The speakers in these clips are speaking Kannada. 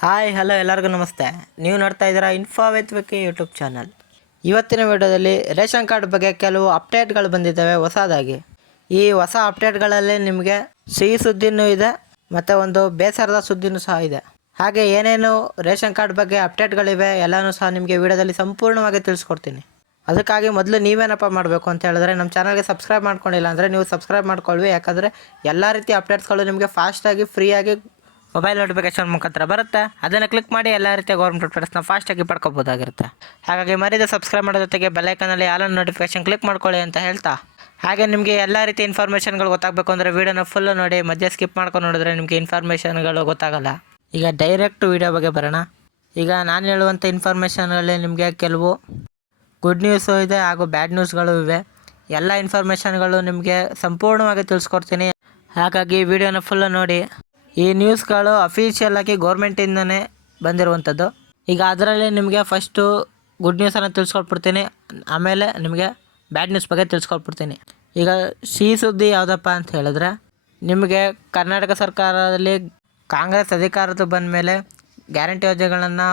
ಹಾಯ್ ಹಲೋ ಎಲ್ಲರಿಗೂ ನಮಸ್ತೆ. ನೀವು ನೋಡ್ತಾ ಇದ್ದೀರಾ info with Vicky YouTube channel. ಇವತ್ತಿನ ವಿಡಿಯೋದಲ್ಲಿ ರೇಷನ್ ಕಾರ್ಡ್ ಬಗ್ಗೆ ಕೆಲವು ಅಪ್ಡೇಟ್ಗಳು ಬಂದಿದ್ದಾವೆ ಹೊಸದಾಗಿ. ಈ ಹೊಸ ಅಪ್ಡೇಟ್ಗಳಲ್ಲಿ ನಿಮಗೆ ಸಿಹಿ ಸುದ್ದಿನೂ ಇದೆ ಮತ್ತು ಒಂದು ಬೇಸರದ ಸುದ್ದಿನೂ ಸಹ ಇದೆ. ಹಾಗೆ ಏನೇನು ರೇಷನ್ ಕಾರ್ಡ್ ಬಗ್ಗೆ ಅಪ್ಡೇಟ್ಗಳಿವೆ ಎಲ್ಲನೂ ಸಹ ನಿಮಗೆ ವಿಡಿಯೋದಲ್ಲಿ ಸಂಪೂರ್ಣವಾಗಿ ತಿಳಿಸ್ಕೊಡ್ತೀನಿ. ಅದಕ್ಕಾಗಿ ಮೊದಲು ನೀವೇನಪ್ಪ ಮಾಡಬೇಕು ಅಂತ ಹೇಳಿದ್ರೆ ನಮ್ಮ ಚಾನಲ್ಗೆ ಸಬ್ಸ್ಕ್ರೈಬ್ ಮಾಡ್ಕೊಂಡಿಲ್ಲ ಅಂದರೆ ನೀವು ಸಬ್ಸ್ಕ್ರೈಬ್ ಮಾಡ್ಕೊಳ್ವಿ. ಯಾಕಂದರೆ ಎಲ್ಲ ರೀತಿಯ ಅಪ್ಡೇಟ್ಸ್ಗಳು ನಿಮಗೆ ಫಾಸ್ಟಾಗಿ ಫ್ರೀಯಾಗಿ ಮೊಬೈಲ್ ನೋಟಿಫಿಕೇಶನ್ ಮುಖಾಂತರ ಬರುತ್ತೆ. ಅದನ್ನು ಕ್ಲಿಕ್ ಮಾಡಿ ಎಲ್ಲ ರೀತಿಯ ಗೌರ್ಮೆಂಟ್ ಅಪ್ಡೇಟ್ಸ್ನ ಫಾಸ್ಟಾಗಿ ಪಡ್ಕೋಬೋದಾಗಿರುತ್ತೆ. ಹಾಗಾಗಿ ಮರಿದ ಸಬ್ಸ್ಕ್ರೈಬ್ ಮಾಡೋ ಜೊತೆಗೆ ಬೆಲ್ಲೈಕನಲ್ಲಿ ಆಲ್ ನೋಟಿಫಿಕೇಶನ್ ಕ್ಲಿಕ್ ಮಾಡ್ಕೊಳ್ಳಿ ಅಂತ ಹೇಳ್ತಾ, ಹಾಗೆ ನಿಮಗೆ ಎಲ್ಲ ರೀತಿಯ ಇನ್ಫಾರ್ಮೇಷನ್ಗಳು ಗೊತ್ತಾಗಬೇಕು ಅಂದರೆ ವೀಡಿಯೋನ ಫುಲ್ಲು ನೋಡಿ, ಮಧ್ಯೆ ಸ್ಕಿಪ್ ಮಾಡ್ಕೊಂಡು ನೋಡಿದ್ರೆ ನಿಮಗೆ ಇನ್ಫಾರ್ಮೇಷನ್ಗಳು ಗೊತ್ತಾಗಲ್ಲ. ಈಗ ಡೈರೆಕ್ಟ್ ವೀಡಿಯೋ ಬಗ್ಗೆ ಬರೋಣ. ಈಗ ನಾನು ಹೇಳುವಂಥ ಇನ್ಫಾರ್ಮೇಷನ್ಗಳಲ್ಲಿ ನಿಮಗೆ ಕೆಲವು ಗುಡ್ ನ್ಯೂಸು ಇದೆ ಹಾಗೂ ಬ್ಯಾಡ್ ನ್ಯೂಸ್ಗಳು ಇವೆ. ಎಲ್ಲ ಇನ್ಫಾರ್ಮೇಷನ್ಗಳು ನಿಮಗೆ ಸಂಪೂರ್ಣವಾಗಿ ತಿಳಿಸ್ಕೊಡ್ತೀನಿ. ಹಾಗಾಗಿ ವಿಡಿಯೋನ ಫುಲ್ಲು ನೋಡಿ. ಈ ನ್ಯೂಸ್ಗಳು ಅಫಿಷಿಯಲಾಗಿ ಗೌರ್ಮೆಂಟಿಂದನೇ ಬಂದಿರುವಂಥದ್ದು. ಈಗ ಅದರಲ್ಲಿ ನಿಮಗೆ ಫಸ್ಟು ಗುಡ್ ನ್ಯೂಸನ್ನು ತಿಳಿಸ್ಕೊಟ್ಬಿಡ್ತೀನಿ, ಆಮೇಲೆ ನಿಮಗೆ ಬ್ಯಾಡ್ ನ್ಯೂಸ್ ಬಗ್ಗೆ ತಿಳಿಸ್ಕೊಟ್ಬಿಡ್ತೀನಿ. ಈಗ ಸಿಹಿ ಸುದ್ದಿ ಯಾವುದಪ್ಪ ಅಂತ ಹೇಳಿದ್ರೆ, ನಿಮಗೆ ಕರ್ನಾಟಕ ಸರ್ಕಾರದಲ್ಲಿ ಕಾಂಗ್ರೆಸ್ ಅಧಿಕಾರದ ಬಂದ ಮೇಲೆ ಗ್ಯಾರಂಟಿ ಯೋಜನೆಗಳನ್ನು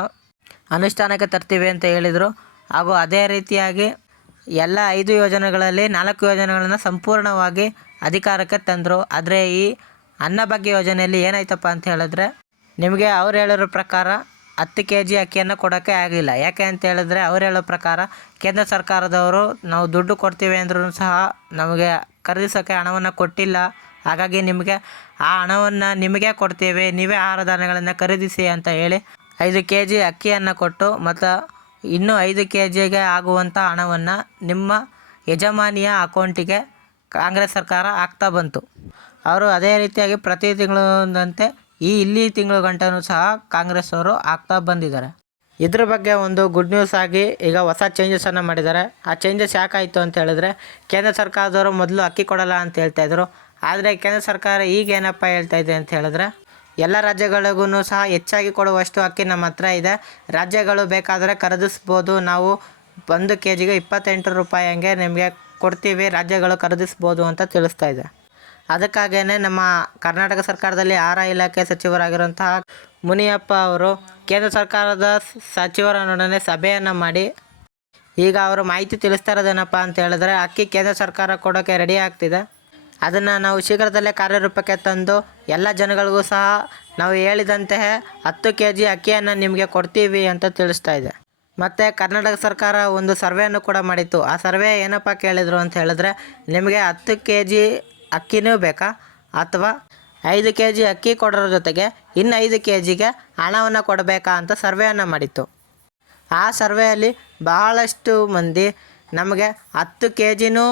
ಅನುಷ್ಠಾನಕ್ಕೆ ತರ್ತೀವಿ ಅಂತ ಹೇಳಿದರು. ಹಾಗೂ ಅದೇ ರೀತಿಯಾಗಿ ಎಲ್ಲ 5 ಯೋಜನೆಗಳಲ್ಲಿ 4 ಯೋಜನೆಗಳನ್ನು ಸಂಪೂರ್ಣವಾಗಿ ಅಧಿಕಾರಕ್ಕೆ ತಂದರು. ಆದರೆ ಈ ಅನ್ನಭಾಗ್ಯ ಯೋಜನೆಯಲ್ಲಿ ಏನಾಯ್ತಪ್ಪ ಅಂತ ಹೇಳಿದ್ರೆ, ನಿಮಗೆ ಅವ್ರು ಹೇಳಿರೋ ಪ್ರಕಾರ 10 kg ಅಕ್ಕಿಯನ್ನು ಕೊಡೋಕ್ಕೆ ಆಗಲಿಲ್ಲ. ಯಾಕೆ ಅಂತ ಹೇಳಿದ್ರೆ, ಅವ್ರು ಹೇಳೋ ಪ್ರಕಾರ ಕೇಂದ್ರ ಸರ್ಕಾರದವರು ನಾವು ದುಡ್ಡು ಕೊಡ್ತೀವಿ ಅಂದ್ರೂ ಸಹ ನಮಗೆ ಖರೀದಿಸೋಕ್ಕೆ ಹಣವನ್ನು ಕೊಟ್ಟಿಲ್ಲ. ಹಾಗಾಗಿ ನಿಮಗೆ ಆ ಹಣವನ್ನು ನಿಮಗೆ ಕೊಡ್ತೀವಿ, ನೀವೇ ಆಹಾರ ಧಾನ್ಯಗಳನ್ನು ಖರೀದಿಸಿ ಅಂತ ಹೇಳಿ 5 kg ಅಕ್ಕಿಯನ್ನು ಕೊಟ್ಟು ಮತ್ತು ಇನ್ನೂ 5 kgಗೆ ಆಗುವಂಥ ಹಣವನ್ನು ನಿಮ್ಮ ಯಜಮಾನಿಯ ಅಕೌಂಟಿಗೆ ಕಾಂಗ್ರೆಸ್ ಸರ್ಕಾರ ಹಾಕ್ತಾ ಬಂತು. ಅವರು ಅದೇ ರೀತಿಯಾಗಿ ಪ್ರತಿ ತಿಂಗಳಂತೆ ಇಲ್ಲಿ ತಿಂಗಳು ಗಂಟೆನೂ ಸಹ ಕಾಂಗ್ರೆಸ್ ಅವರು ಆಗ್ತಾ ಬಂದಿದ್ದಾರೆ. ಇದ್ರ ಬಗ್ಗೆ ಒಂದು ಗುಡ್ ನ್ಯೂಸ್ ಆಗಿ ಈಗ ಹೊಸ ಚೇಂಜಸನ್ನು ಮಾಡಿದ್ದಾರೆ. ಆ ಚೇಂಜಸ್ ಯಾಕಾಯಿತು ಅಂತ ಹೇಳಿದ್ರೆ, ಕೇಂದ್ರ ಸರ್ಕಾರದವರು ಮೊದಲು ಅಕ್ಕಿ ಕೊಡಲ್ಲ ಅಂತ ಹೇಳ್ತಾಯಿದ್ರು. ಆದರೆ ಕೇಂದ್ರ ಸರ್ಕಾರ ಈಗ ಏನಪ್ಪ ಹೇಳ್ತಾ ಇದೆ ಅಂತ ಹೇಳಿದ್ರೆ, ಎಲ್ಲ ರಾಜ್ಯಗಳಿಗೂ ಸಹ ಹೆಚ್ಚಾಗಿ ಕೊಡುವಷ್ಟು ಅಕ್ಕಿ ನಮ್ಮ ಹತ್ರ ಇದೆ, ರಾಜ್ಯಗಳು ಬೇಕಾದರೆ ಖರೀದಿಸ್ಬೋದು, ನಾವು 1 kgಗೆ 28 ರೂಪಾಯಿ ಹಂಗೆ ನಿಮಗೆ ಕೊಡ್ತೀವಿ, ರಾಜ್ಯಗಳು ಖರೀದಿಸ್ಬೋದು ಅಂತ ತಿಳಿಸ್ತಾ ಇದೆ. ಅದಕ್ಕಾಗೇ ನಮ್ಮ ಕರ್ನಾಟಕ ಸರ್ಕಾರದಲ್ಲಿ ಆಹಾರ ಇಲಾಖೆ ಸಚಿವರಾಗಿರುವಂತಹ ಮುನಿಯಪ್ಪ ಅವರು ಕೇಂದ್ರ ಸರ್ಕಾರದ ಸಚಿವರನ್ನೊಡನೆ ಸಭೆಯನ್ನು ಮಾಡಿ ಈಗ ಅವರು ಮಾಹಿತಿ ತಿಳಿಸ್ತಾ ಇರೋದೇನಪ್ಪ ಅಂತ ಹೇಳಿದ್ರೆ, ಅಕ್ಕಿ ಕೇಂದ್ರ ಸರ್ಕಾರ ಕೊಡೋಕ್ಕೆ ರೆಡಿ ಆಗ್ತಿದೆ, ಅದನ್ನು ನಾವು ಶೀಘ್ರದಲ್ಲೇ ಕಾರ್ಯರೂಪಕ್ಕೆ ತಂದು ಎಲ್ಲ ಜನಗಳಿಗೂ ಸಹ ನಾವು ಹೇಳಿದಂತೆ 10 kg ಅಕ್ಕಿಯನ್ನು ನಿಮಗೆ ಕೊಡ್ತೀವಿ ಅಂತ ತಿಳಿಸ್ತಾ ಇದೆ. ಮತ್ತು ಕರ್ನಾಟಕ ಸರ್ಕಾರ ಒಂದು ಸರ್ವೆಯನ್ನು ಕೂಡ ಮಾಡಿತ್ತು. ಆ ಸರ್ವೆ ಏನಪ್ಪ ಕೇಳಿದರು ಅಂತ ಹೇಳಿದ್ರೆ, ನಿಮಗೆ 10 kg ಅಕ್ಕಿನೂ ಬೇಕಾ ಅಥವಾ 5 kg ಅಕ್ಕಿ ಕೊಡೋದ್ರ ಜೊತೆಗೆ ಇನ್ನು 5 kgಗೆ ಹಣವನ್ನು ಕೊಡಬೇಕಾ ಅಂತ ಸರ್ವೆಯನ್ನು ಮಾಡಿತ್ತು. ಆ ಸರ್ವೆಯಲ್ಲಿ ಬಹಳಷ್ಟು ಮಂದಿ ನಮಗೆ 10 kgನೂ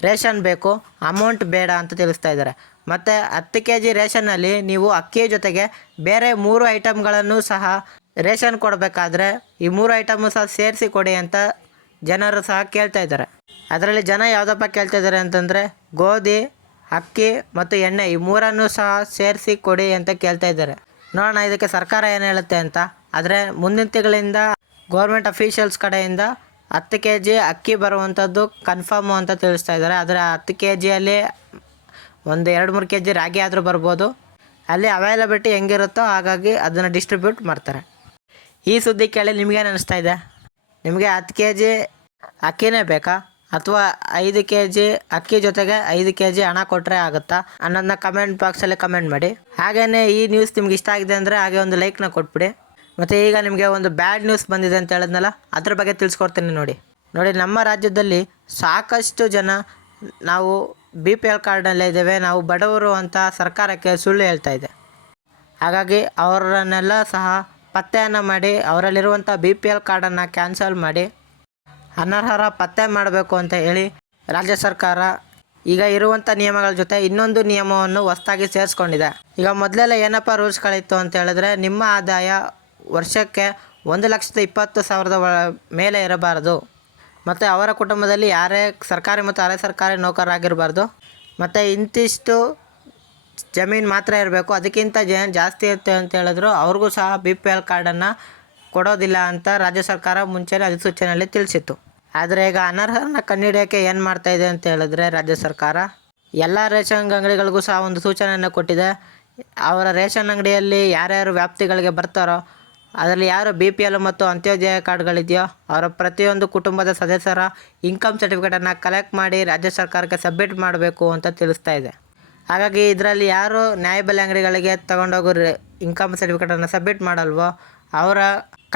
ರೇಷನ್ ಬೇಕು, ಅಮೌಂಟ್ ಬೇಡ ಅಂತ ತಿಳಿಸ್ತಾ ಇದ್ದಾರೆ. ಮತ್ತು 10 kg ರೇಷನ್ನಲ್ಲಿ ನೀವು ಅಕ್ಕಿ ಜೊತೆಗೆ ಬೇರೆ 3 ಐಟಮ್ಗಳನ್ನು ಸಹ ರೇಷನ್ ಕೊಡಬೇಕಾದ್ರೆ ಈ 3 ಐಟಮು ಸಹ ಸೇರಿಸಿ ಕೊಡಿ ಅಂತ ಜನರು ಸಹ ಕೇಳ್ತಾ ಇದ್ದಾರೆ. ಅದರಲ್ಲಿ ಜನ ಯಾವುದಪ್ಪ ಕೇಳ್ತಾ ಇದ್ದಾರೆ ಅಂತಂದರೆ, ಗೋಧಿ, ಅಕ್ಕಿ ಮತ್ತು ಎಣ್ಣೆ ಈ 3 ಸಹ ಸೇರಿಸಿ ಕೊಡಿ ಅಂತ ಕೇಳ್ತಾ ಇದ್ದಾರೆ. ನೋಡೋಣ ಇದಕ್ಕೆ ಸರ್ಕಾರ ಏನು ಹೇಳುತ್ತೆ ಅಂತ. ಆದರೆ ಮುಂದಿನ ತಿಂಗಳಿಂದ ಗೌರ್ಮೆಂಟ್ ಅಫಿಷಿಯಲ್ಸ್ ಕಡೆಯಿಂದ 10 kg ಅಕ್ಕಿ ಬರುವಂಥದ್ದು ಕನ್ಫರ್ಮು ಅಂತ ತಿಳಿಸ್ತಾ ಇದ್ದಾರೆ. ಆದರೆ 10 kgಯಲ್ಲಿ ಒಂದು 2-3 kg ರಾಗಿ ಆದರೂ ಬರ್ಬೋದು. ಅಲ್ಲಿ ಅವೈಲಬಿಲಿಟಿ ಹೆಂಗಿರುತ್ತೋ ಹಾಗಾಗಿ ಅದನ್ನು ಡಿಸ್ಟ್ರಿಬ್ಯೂಟ್ ಮಾಡ್ತಾರೆ. ಈ ಸುದ್ದಿ ಕೇಳಿ ನಿಮಗೇನು ಅನ್ನಿಸ್ತಾ ಇದೆ? ನಿಮಗೆ 10 kg ಅಕ್ಕಿನೇ ಬೇಕಾ ಅಥವಾ 5 kg ಅಕ್ಕಿ ಜೊತೆಗೆ 5 kg ಹಣ ಕೊಟ್ಟರೆ ಆಗುತ್ತಾ ಅನ್ನೋದನ್ನ ಕಮೆಂಟ್ ಬಾಕ್ಸಲ್ಲಿ ಕಮೆಂಟ್ ಮಾಡಿ. ಹಾಗೆಯೇ ಈ ನ್ಯೂಸ್ ನಿಮ್ಗೆ ಇಷ್ಟ ಆಗಿದೆ ಅಂದರೆ ಹಾಗೆ ಒಂದು ಲೈಕ್ನ ಕೊಟ್ಬಿಡಿ. ಮತ್ತು ಈಗ ನಿಮಗೆ ಒಂದು ಬ್ಯಾಡ್ ನ್ಯೂಸ್ ಬಂದಿದೆ ಅಂತ ಹೇಳಿದ್ನಲ್ಲ, ಅದ್ರ ಬಗ್ಗೆ ತಿಳಿಸ್ಕೊಡ್ತೀನಿ ನೋಡಿ. ನಮ್ಮ ರಾಜ್ಯದಲ್ಲಿ ಸಾಕಷ್ಟು ಜನ ನಾವು BPL ಕಾರ್ಡ್ನಲ್ಲೇ ಇದ್ದೇವೆ, ನಾವು ಬಡವರು ಅಂತ ಸರ್ಕಾರಕ್ಕೆ ಸುಳ್ಳು ಹೇಳ್ತಾ ಇದೆ. ಹಾಗಾಗಿ ಅವರನ್ನೆಲ್ಲ ಸಹ ಪತ್ತೆಯನ್ನು ಮಾಡಿ ಅವರಲ್ಲಿರುವಂಥ BPL ಕಾರ್ಡನ್ನು ಕ್ಯಾನ್ಸಲ್ ಮಾಡಿ ಅನರ್ಹರ ಪತ್ತೆ ಮಾಡಬೇಕು ಅಂತ ಹೇಳಿ ರಾಜ್ಯ ಸರ್ಕಾರ ಈಗ ಇರುವಂಥ ನಿಯಮಗಳ ಜೊತೆ ಇನ್ನೊಂದು ನಿಯಮವನ್ನು ಹೊಸದಾಗಿ ಸೇರಿಸ್ಕೊಂಡಿದೆ. ಈಗ ಮೊದಲೆಲ್ಲ ಏನಪ್ಪ ರೂಲ್ಸ್ಗಳಿತ್ತು ಅಂತ ಹೇಳಿದ್ರೆ, ನಿಮ್ಮ ಆದಾಯ ವರ್ಷಕ್ಕೆ 1,20,000 ಮೇಲೆ ಇರಬಾರ್ದು, ಮತ್ತು ಅವರ ಕುಟುಂಬದಲ್ಲಿ ಯಾರೇ ಸರ್ಕಾರಿ ಮತ್ತು ಅರೆ ಸರ್ಕಾರಿ ನೌಕರರಾಗಿರಬಾರ್ದು, ಮತ್ತು ಇಂತಿಷ್ಟು ಜಮೀನು ಮಾತ್ರ ಇರಬೇಕು, ಅದಕ್ಕಿಂತ ಜಾಸ್ತಿ ಇರುತ್ತೆ ಅಂತ ಹೇಳಿದ್ರು ಅವ್ರಿಗೂ ಸಹ BPL ಕಾರ್ಡನ್ನು ಕೊಡೋದಿಲ್ಲ ಅಂತ ರಾಜ್ಯ ಸರ್ಕಾರ ಮುಂಚೆನೇ ಅಧಿಸೂಚನೆಯಲ್ಲಿ ತಿಳಿಸಿತ್ತು. ಆದರೆ ಈಗ ಅನರ್ಹರನ್ನ ಕಂಡುಹಿಡಿಯೋಕ್ಕೆ ಏನು ಮಾಡ್ತಾಯಿದೆ ಅಂತ ಹೇಳಿದ್ರೆ ರಾಜ್ಯ ಸರ್ಕಾರ ಎಲ್ಲ ರೇಷನ್ ಅಂಗಡಿಗಳಿಗೂ ಸಹ ಒಂದು ಸೂಚನೆಯನ್ನು ಕೊಟ್ಟಿದೆ. ಅವರ ರೇಷನ್ ಅಂಗಡಿಯಲ್ಲಿ ಯಾರ್ಯಾರು ವ್ಯಾಪ್ತಿಗಳಿಗೆ ಬರ್ತಾರೋ ಅದರಲ್ಲಿ ಯಾರು BPL ಮತ್ತು ಅಂತ್ಯೋದಯ ಕಾರ್ಡ್ಗಳಿದೆಯೋ ಅವರ ಪ್ರತಿಯೊಂದು ಕುಟುಂಬದ ಸದಸ್ಯರ ಇನ್ಕಮ್ ಸರ್ಟಿಫಿಕೇಟನ್ನು ಕಲೆಕ್ಟ್ ಮಾಡಿ ರಾಜ್ಯ ಸರ್ಕಾರಕ್ಕೆ ಸಬ್ಮಿಟ್ ಮಾಡಬೇಕು ಅಂತ ತಿಳಿಸ್ತಾ ಇದೆ. ಹಾಗಾಗಿ ಇದರಲ್ಲಿ ಯಾರು ನ್ಯಾಯಬೆಲೆ ಅಂಗಡಿಗಳಿಗೆ ತಗೊಂಡೋಗೋ ಇನ್ಕಮ್ ಸರ್ಟಿಫಿಕೇಟನ್ನು ಸಬ್ಮಿಟ್ ಮಾಡಲ್ವೋ ಅವರ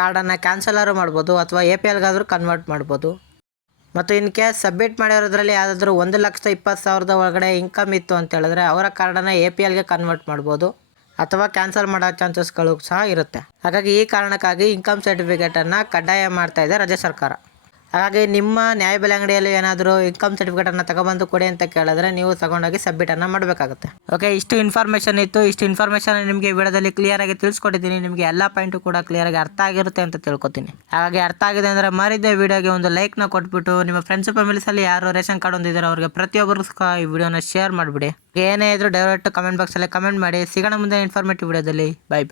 ಕಾರ್ಡನ್ನು ಕ್ಯಾನ್ಸಲಾರು ಮಾಡ್ಬೋದು ಅಥವಾ APLಗಾದರೂ ಕನ್ವರ್ಟ್ ಮಾಡ್ಬೋದು. ಮತ್ತು ಇನ್ ಕೇಸ್ ಸಬ್ಮಿಟ್ ಮಾಡಿರೋದ್ರಲ್ಲಿ ಯಾವುದಾದ್ರೂ 1,20,000 ಒಳಗಡೆ ಇನ್ಕಮ್ ಇತ್ತು ಅಂತ ಹೇಳಿದ್ರೆ ಅವರ ಕಾರ್ಡನ್ನು APLಗೆ ಕನ್ವರ್ಟ್ ಮಾಡ್ಬೋದು ಅಥವಾ ಕ್ಯಾನ್ಸಲ್ ಮಾಡೋ ಚಾನ್ಸಸ್ಗಳು ಸಹ ಇರುತ್ತೆ. ಹಾಗಾಗಿ ಈ ಕಾರಣಕ್ಕಾಗಿ ಇನ್ಕಮ್ ಸರ್ಟಿಫಿಕೇಟನ್ನು ಕಡ್ಡಾಯ ಮಾಡ್ತಾ ಇದೆ ರಾಜ್ಯ ಸರ್ಕಾರ. ಹಾಗಾಗಿ ನಿಮ್ಮ ನ್ಯಾಯಬೆಲೆ ಅಂಗಡಿಯಲ್ಲಿ ಏನಾದರೂ ಇನ್ಕಮ್ ಸರ್ಟಿಫಿಕೇಟನ್ನು ತಗೊಬಂದು ಕೊಡಿ ಅಂತ ಕೇಳಿದ್ರೆ ನೀವು ತಗೊಂಡೋಗಿ ಸಬ್ಮಿಟನ್ನು ಮಾಡಬೇಕಾಗುತ್ತೆ. ಓಕೆ, ಇಷ್ಟು ಇನ್ಫಾರ್ಮೇಷನ್ ಇತ್ತು. ಇಷ್ಟು ಇನ್ಫಾರ್ಮೇಷನ್ ನಿಮಗೆ ವಿಡಿಯೋದಲ್ಲಿ ಕ್ಲಿಯರಾಗಿ ತಿಳಿಸ್ಕೊಟ್ಟಿದ್ದೀನಿ. ನಿಮಗೆ ಎಲ್ಲ ಪಾಯಿಂಟು ಕೂಡ ಕ್ಲಿಯರಾಗಿ ಅರ್ಥ ಆಗಿರುತ್ತೆ ಅಂತ ತಿಳ್ಕೊತೀನಿ. ಹಾಗಾಗಿ ಅರ್ಥ ಆಗಿದೆ ಅಂದರೆ ಮರಿದೇ ವಿಡಿಯೋಗೆ ಒಂದು ಲೈಕ್ನ ಕೊಟ್ಬಿಟ್ಟು ನಿಮ್ಮ ಫ್ರೆಂಡ್ಸ್ ಫ್ಯಾಮಿಲೀಸಲ್ಲಿ ಯಾರು ರೇಷನ್ ಕಾರ್ಡ್ ಹೊಂದಿದ್ದಾರೆ ಅವ್ರಿಗೆ ಪ್ರತಿಯೊಬ್ಬರು ಸಹ ಈ ವಿಡಿಯೋನ ಶೇರ್ ಮಾಡಿಬಿಡಿ. ಏನೇ ಇದ್ರೂ ಡೈರೆಕ್ಟ್ ಕಮೆಂಟ್ ಬಾಕ್ಸಲ್ಲಿ ಕಮೆಂಟ್ ಮಾಡಿ. ಸಿಗೋಣ ಮುಂದೆ ಇನ್ಫಾರ್ಮೇಟಿವ್ ವಿಡಿಯೋದಲ್ಲಿ. ಬೈ.